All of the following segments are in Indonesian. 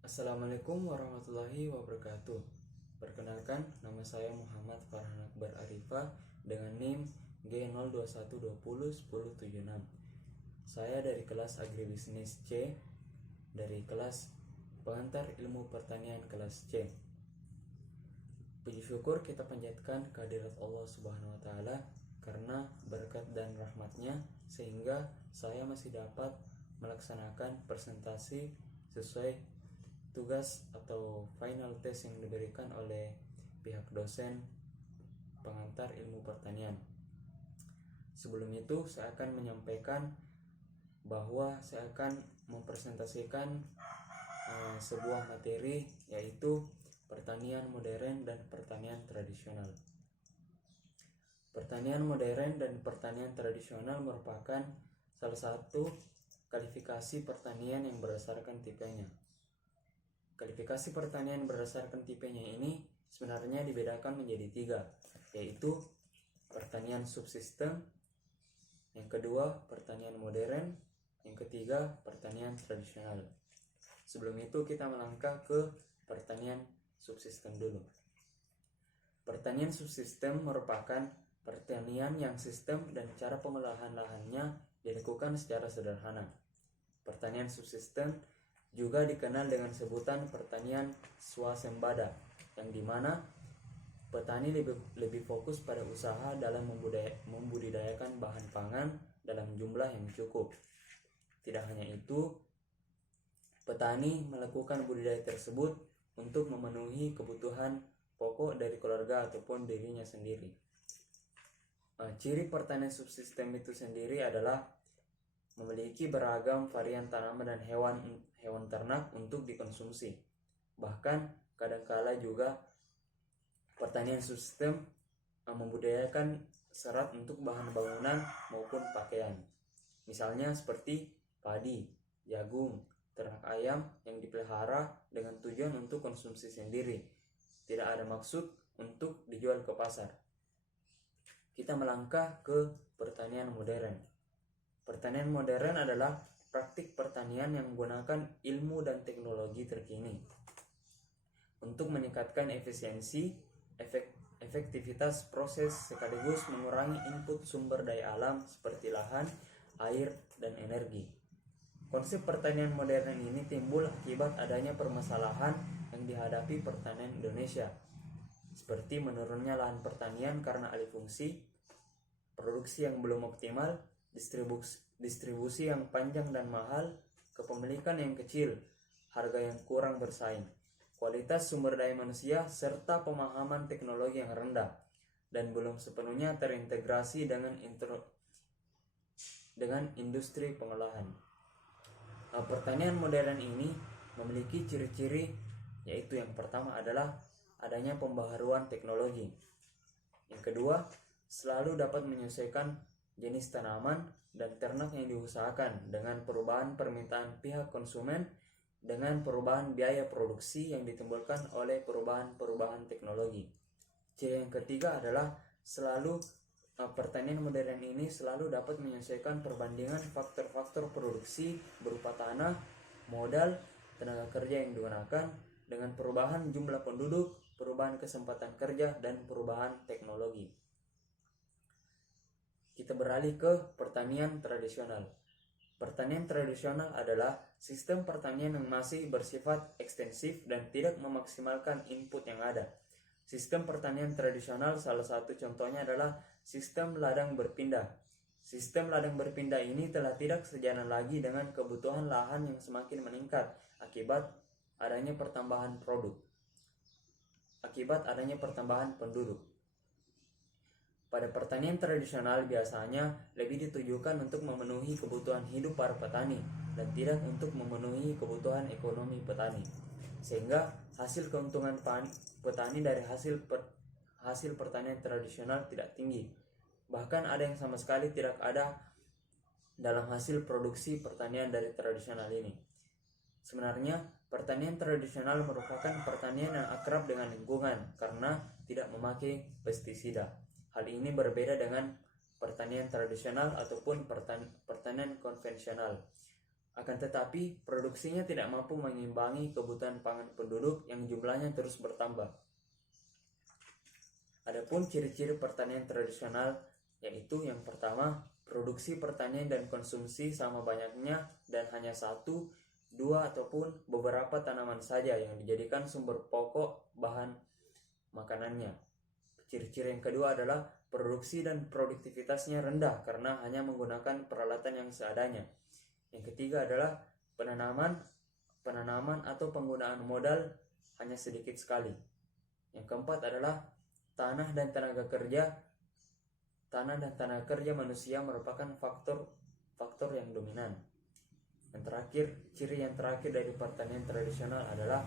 Assalamualaikum warahmatullahi wabarakatuh. Perkenalkan, nama saya Muhammad Farhan Akbar Arifah dengan NIM G02120106. Saya dari kelas Agribisnis C, dari kelas Pengantar Ilmu Pertanian kelas C. Puji syukur kita panjatkan kehadirat Allah Subhanahu wa taala karena berkat dan rahmatnya sehingga saya masih dapat melaksanakan presentasi sesuai tugas atau final test yang diberikan oleh pihak dosen pengantar ilmu pertanian. Sebelum itu saya akan menyampaikan bahwa saya akan mempresentasikan sebuah materi, yaitu pertanian modern dan pertanian tradisional. Pertanian modern dan pertanian tradisional merupakan salah satu kualifikasi pertanian yang berdasarkan tipenya. Kualifikasi pertanian berdasarkan tipenya ini sebenarnya dibedakan menjadi 3, yaitu pertanian subsistem, yang kedua pertanian modern, yang ketiga pertanian tradisional. Sebelum itu kita melangkah ke pertanian subsistem dulu. Pertanian subsistem merupakan pertanian yang sistem dan cara pengolahan lahannya dilakukan secara sederhana. Pertanian subsistem juga dikenal dengan sebutan pertanian swasembada, yang dimana petani lebih fokus pada usaha dalam membudidayakan bahan pangan dalam jumlah yang cukup. Tidak hanya itu, petani melakukan budidaya tersebut untuk memenuhi kebutuhan pokok dari keluarga ataupun dirinya sendiri. Ciri pertanian subsistem itu sendiri adalah memiliki beragam varian tanaman dan hewan ternak untuk dikonsumsi. Bahkan kadangkala juga pertanian subsistem membudidayakan serat untuk bahan bangunan maupun pakaian. Misalnya seperti padi, jagung, ternak ayam yang dipelihara dengan tujuan untuk konsumsi sendiri, tidak ada maksud untuk dijual ke pasar. Kita melangkah ke pertanian modern. Pertanian modern adalah praktik pertanian yang menggunakan ilmu dan teknologi terkini untuk meningkatkan efisiensi, efektivitas proses sekaligus mengurangi input sumber daya alam seperti lahan, air, dan energi. Konsep pertanian modern ini timbul akibat adanya permasalahan yang dihadapi pertanian Indonesia, seperti menurunnya lahan pertanian karena alih fungsi, produksi yang belum optimal, distribusi yang panjang dan mahal, kepemilikan yang kecil, harga yang kurang bersaing, kualitas sumber daya manusia, serta pemahaman teknologi yang rendah dan belum sepenuhnya terintegrasi dengan industri pengolahan. Pertanian modern ini memiliki ciri-ciri, yaitu yang pertama adalah adanya pembaharuan teknologi. Yang kedua, selalu dapat menyesuaikan jenis tanaman dan ternak yang diusahakan dengan perubahan permintaan pihak konsumen, dengan perubahan biaya produksi yang ditimbulkan oleh perubahan teknologi. Ciri yang ketiga adalah pertanian modern ini selalu dapat menyesuaikan perbandingan faktor-faktor produksi berupa tanah, modal, tenaga kerja yang digunakan dengan perubahan jumlah penduduk, perubahan kesempatan kerja, dan perubahan teknologi. Kita beralih ke pertanian tradisional. Pertanian tradisional adalah sistem pertanian yang masih bersifat ekstensif dan tidak memaksimalkan input yang ada. Sistem pertanian tradisional salah satu contohnya adalah sistem ladang berpindah. Sistem ladang berpindah ini telah tidak sejalan lagi dengan kebutuhan lahan yang semakin meningkat akibat adanya pertambahan penduduk. Pada pertanian tradisional biasanya lebih ditujukan untuk memenuhi kebutuhan hidup para petani dan tidak untuk memenuhi kebutuhan ekonomi petani, sehingga hasil keuntungan petani dari hasil pertanian tradisional tidak tinggi. Bahkan ada yang sama sekali tidak ada dalam hasil produksi pertanian dari tradisional ini. Sebenarnya pertanian tradisional merupakan pertanian yang akrab dengan lingkungan karena tidak memakai pestisida. Hal ini berbeda dengan pertanian tradisional ataupun pertanian konvensional. Akan tetapi, produksinya tidak mampu mengimbangi kebutuhan pangan penduduk yang jumlahnya terus bertambah. Adapun ciri-ciri pertanian tradisional yaitu yang pertama, produksi pertanian dan konsumsi sama banyaknya dan hanya satu, dua ataupun beberapa tanaman saja yang dijadikan sumber pokok bahan makanannya. Ciri-ciri yang kedua adalah produksi dan produktivitasnya rendah karena hanya menggunakan peralatan yang seadanya. Yang ketiga adalah penanaman atau penggunaan modal hanya sedikit sekali. Yang keempat adalah tanah dan tenaga kerja manusia merupakan faktor yang dominan. Ciri yang terakhir dari pertanian tradisional adalah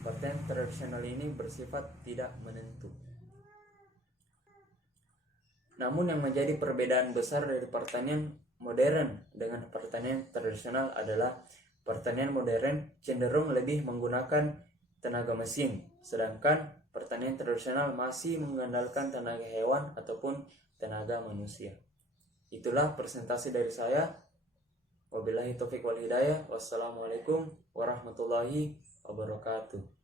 pertanian tradisional ini bersifat tidak menentu. Namun yang menjadi perbedaan besar dari pertanian modern dengan pertanian tradisional adalah pertanian modern cenderung lebih menggunakan tenaga mesin, sedangkan pertanian tradisional masih mengandalkan tenaga hewan ataupun tenaga manusia. Itulah presentasi dari saya. Wabillahi taufiq wal hidayah. Wassalamualaikum warahmatullahi wabarakatuh.